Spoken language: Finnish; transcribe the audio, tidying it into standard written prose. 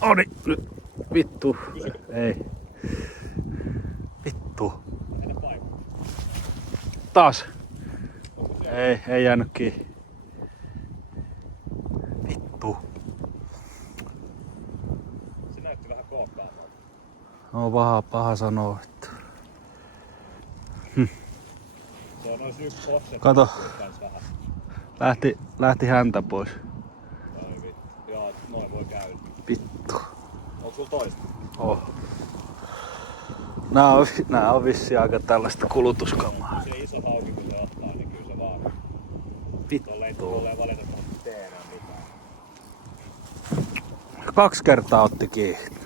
Odi, nyt. Vittu. Ei. Vittu. Taas. Ei jäänyt kiinni. Vittu. Se näytti vähän kookkaamalta. No paha sanoa. Että... Se on nois yksi offset. Kato. Lähti häntä pois. Ai vittu. Joo, noin voi käydä. Vittu. Onko sulla toista? Oh. Nää on vissiin aika tällaista kulutuskamaa. Se iso hauki kun se ottaa, niin kyllä se vaan. Vittu. Tolleen valitettavasti tee enää mitään. 2 kertaa otti kiinni.